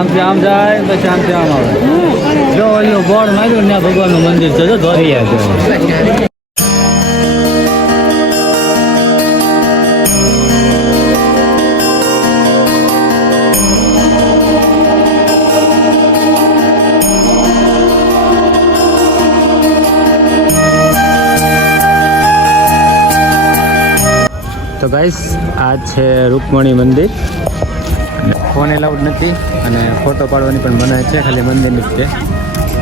આમથી આમ જાય પછી આમથી આમ આવે. જો ઓલું બોર્ડ માર્યું ને ભગવાનનું મંદિર છે, જો ધોરિયા છે. તો ગાઈસ આ છે રૂકમણી મંદિર. ફોન એલાઉડ નથી અને ફોટો પાડવાની પણ મનાય છે, ખાલી મંદિરની જ છે.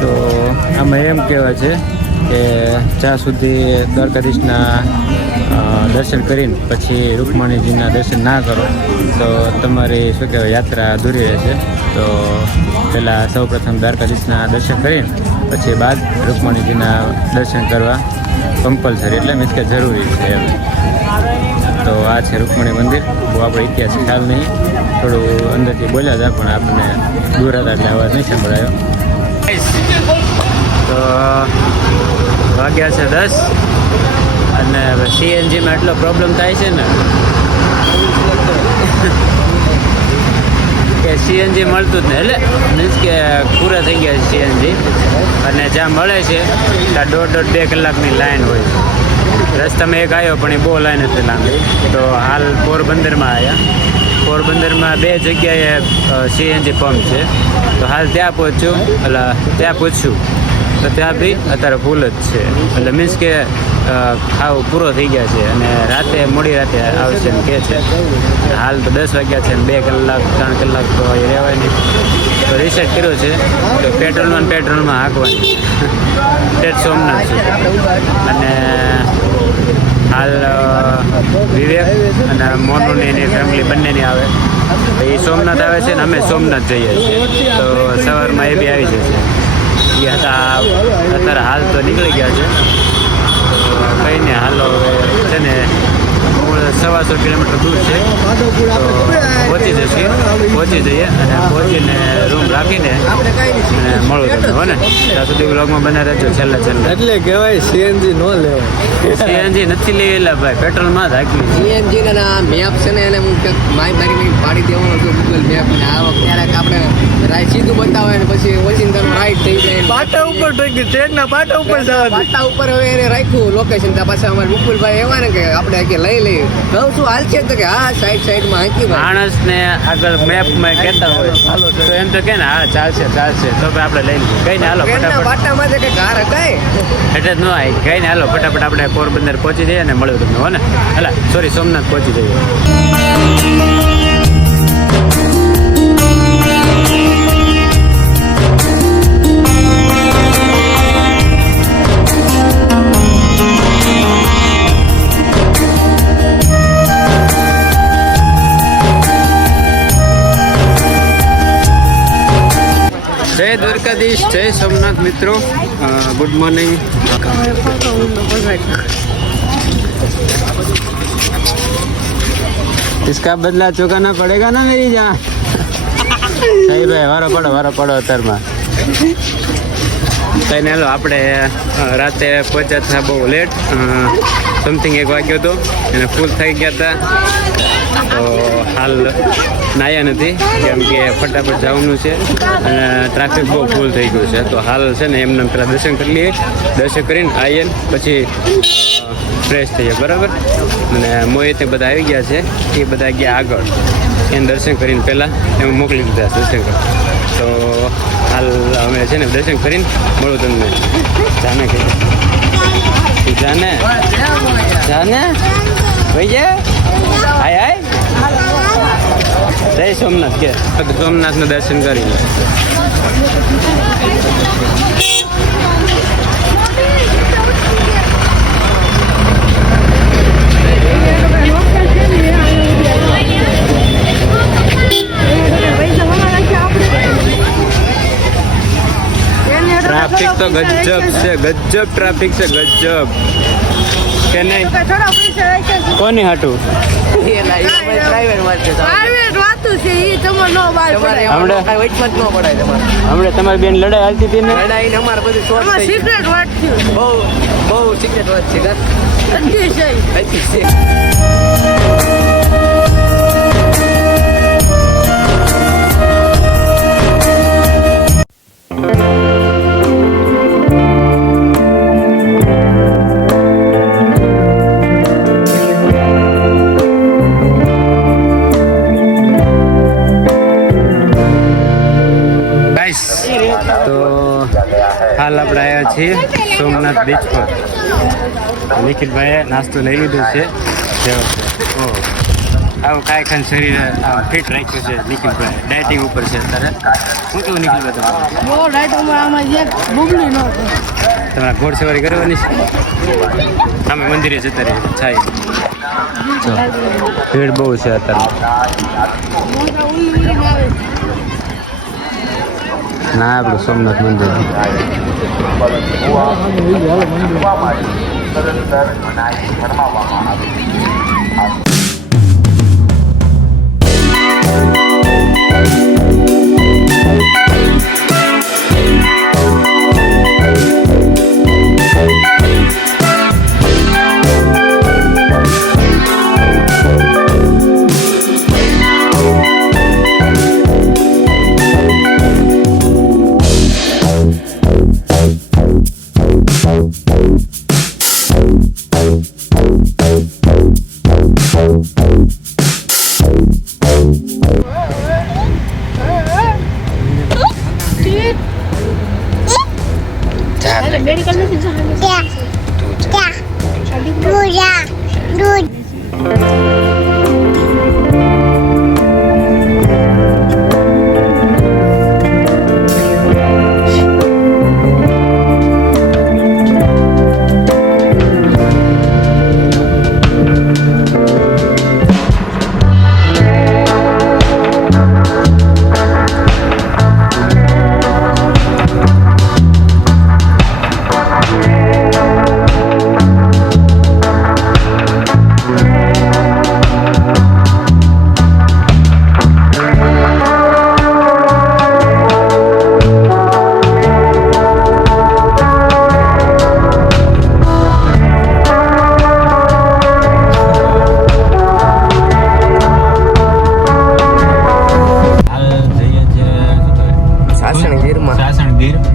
તો આમાં એમ કહેવાય છે કે જ્યાં સુધી દ્વારકાધીશના દર્શન કરીને પછી રૂકમણીજીના દર્શન ના કરો તો તમારી શું કહેવાય યાત્રા અધૂરી રહેશે. તો પહેલાં સૌપ્રથમ દ્વારકાધીશના દર્શન કરીને પછી બાદ રૂકમણીજીના દર્શન કરવા કમ્પલસરી, એટલે મીન્સ કે જરૂરી છે એમ. તો આ છે રૂકમણી મંદિર. બહુ આપણે ઇતિહાસ ખ્યાલ નહીં, થોડું અંદરથી બોલ્યા હતા પણ આપણને દૂર હતા એટલે અવાજ નહીં સંભળાયો. તો વાગ્યા છે 10 અને સીએનજીમાં એટલો પ્રોબ્લેમ થાય છે ને કે સીએનજી મળતું જ નહીં, એટલે મીન્સ કે પૂરા થઈ ગયા છે સીએનજી. અને જ્યાં મળે છે ત્યાં 1.5-2 કલાકની લાઈન હોય છે. રસ્તામાં એક આવ્યો પણ એ બહુ લાઈન હતી લાંબી. તો હાલ પોરબંદરમાં આવ્યા. પોરબંદરમાં 2 જગ્યાએ સીએનજી પંપ છે. તો હાલ ત્યાં પહોંચ્યું, એટલે ત્યાં પૂછ્યું તો ત્યાં બી અત્યારે ફૂલ જ છે. એટલે મીન્સ કે ખાવ પૂરો થઈ ગયા છે અને રાતે મોડી રાતે આવશે એમ કહે છે. હાલ તો 10 વાગ્યા છે, 2 કલાક 3 કલાક તો એ રહેવાય નહીં. તો રિસેટ કર્યો છે તો પેટ્રોલમાં હાંકવાની તે જ સોમનાથ છે. અને હાલ વિવેક અને મોનુની એની ફેમિલી બંનેની આવે. એ સોમનાથ આવે છે ને અમે સોમનાથ જઈએ છીએ. તો સવારમાં એ બી આવી જશે. એ હતા અત્યારે હાલ તો નીકળી ગયા છે. તો કંઈ નહીં, હાલો હવે છે ને 125 કિલોમીટર દૂર છે. તો પહોંચી જઈએ અને પહોંચીને રૂમ રાખીને અને મળું તમને હો ને. ત્યાં સુધી બ્લોગમાં બના રહેજો છેલ્લે. એટલે કહેવાય સીએનજી ન લેવાય. સીએનજી નથી લેવેલા ભાઈ, પેટ્રોલમાં જ હાકી. સીએનજી ને આ મેપ છે ને એને હું મારી પાડી દેવાનો છું ગૂગલ મેપ ને. આ ક્યારેક આપણે સીધું બતાવે ને પછી ઓચિંતાનું રાઈટ થઈ જાય. પાટા ઉપર ટ્રેનના પાટા ઉપર જવા પાટા ઉપર હવે એને રાખ્યું લોકેશન. ત્યાં પાછા અમારે મુકુલભાઈ એવા ને કે આપણે કે લઈ લઈએ. કહું શું હાલ છે તો કે હા સાઈડમાં હાંકી માણસને આગળ મેપમાં કહેતા હોય તો એમ તો કે ને હા ચાલશે તો આપણે લઈ લઈએ. કઈ ને હાલો ફટાફટ પાટામાં કે કાર હકાય એટલે જ ન આવી. કઈ ને હાલો ફટાફટ આપણે પોરબંદર પહોંચી જઈએ અને મળ્યું તમને હો ને. હાલા સોરી સોમનાથ પહોંચી જઈએ. જય દ્વારકાધીશ, જય સોમનાથ મિત્રો. Good morning. इसका बदला चुकाना पड़ेगा ना मेरी जान. સહી ભાઈ, વારો પડો અત્યારમાં. કઈ ને હાલો આપણે રાતે પહોંચ્યા હતા બહુ લેટ, સમથિંગ 1 વાગ્યો હતો અને ફૂલ થઈ ગયા હતા. તો હાલ નાયા નથી કેમ કે ફટાફટ જવાનું છે અને ટ્રાફિક બહુ ફૂલ થઈ ગયું છે. તો હાલ છે ને એમને પેલા દર્શન કરી લઈએ. દર્શન કરીને આવીએ પછી ફ્રેશ થઈએ બરાબર. અને મોહિત બધા આવી ગયા છે, એ બધા ગયા આગળ. એને દર્શન કરીને પહેલાં એમ મોકલી દીધા દર્શન કરવા. તો હાલ અમે છે ને દર્શન કરીને મળું તમને. જાને કે જાને ભાઈ જાય હાય જય સોમનાથ કે સોમનાથનું દર્શન કરી લે. ટ્રાફિક તો ગજબ છે, ગજબ ટ્રાફિક છે, ગજબ કે નહીં. કોની હાટું હમણાં તમારી બેન લડાઈ હાલતી હતી ને. લડાઈ અમારે બધી બહુ સિક્રેટ વાત છે. હાલ આપણે આવ્યા છીએ સોમનાથ બીચ પર. નિખિલભાઈએ નાસ્તો લઈ લીધો છે. ઓહ, આવું કાંઈ ખાન શરીર ફિટ રાખ્યું છે નિખિલભાઈ. ડાયટિંગ ઉપર છે અત્યારે. શું કેવું નિખિલભાઈ તમારા ઘોડ સવારી કરવાની છે? અમે મંદિરે જતા રહીએ છાઈ. ભીડ બહુ છે અત્યારે. ના આપણું સોમનાથ મંદિર. मेडिकल में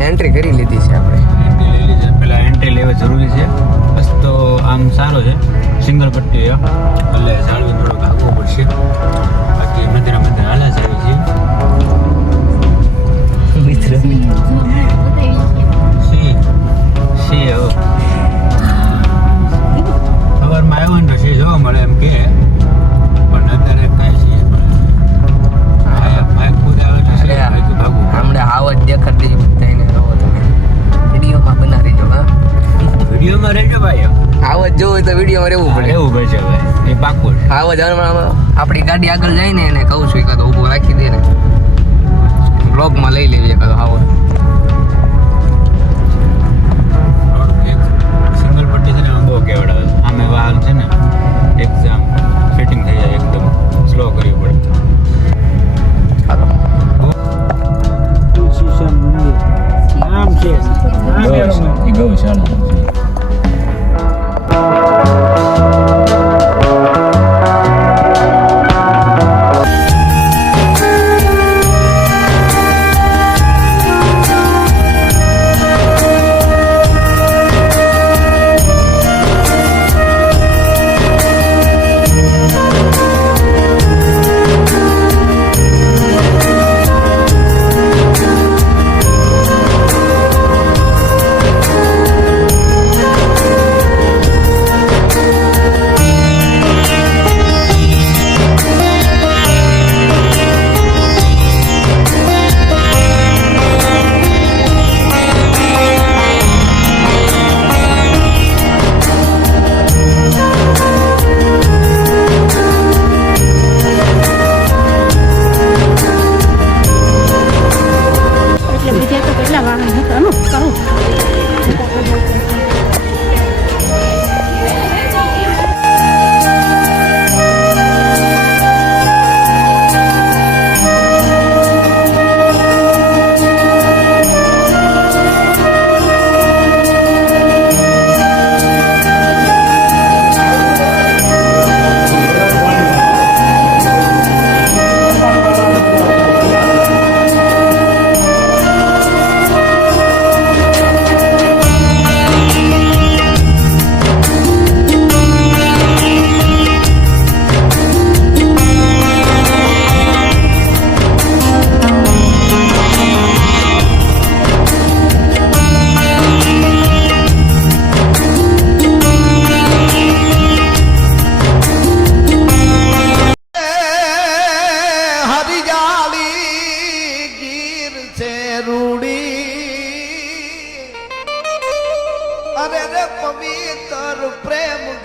એન્ટ્રી કરી લીધી છે આપણે. એન્ટ્રી લઈ લીધી. પહેલાં એન્ટ્રી લેવા જરૂરી છે. રસ્તો આમ સારો છે, સિંગલ પટ્ટી એટલે જાળવી થોડોક આગવું પડશે. બાકી મંદિર હાલા જ આવી છે. સી હવે સવારમાં આવ્યો ને તો સી જોવા મળે એમ કે, પણ અત્યારે કાંઈ છે ખુદ આવે તો સી ભાગવું. હમણાં આવત દેખાતી થઈને રહો તમે. વિડીયોમાં બનાવી જો. હા, વિડીયોમાં રહેજો ભાઈ. આવત જોવું હોય તો વિડીયોમાં રહેવું પડે. એવું પડશે ભાઈ, એ પાકું છે. આવત આપણી ગાડી આગળ જાય ને એને કહું છું એકાદ ઊભો રાખી દે ને, બ્લોગમાં લઈ લેવી એકાદ આવત. સિંગલ પટ્ટી છે ને બહુ કેવડાવે. આમે વાલ છે ને એક્ઝામ ફિટિંગ થઈ જાય, એકદમ સ્લો કરવી પડે. ગૌશાળા.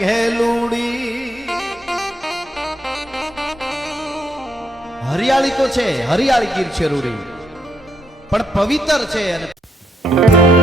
ઘેલુડી હરિયાળી તો છે, હરિયાળી ગીર છે રૂડી, પણ પવિત્ર છે અને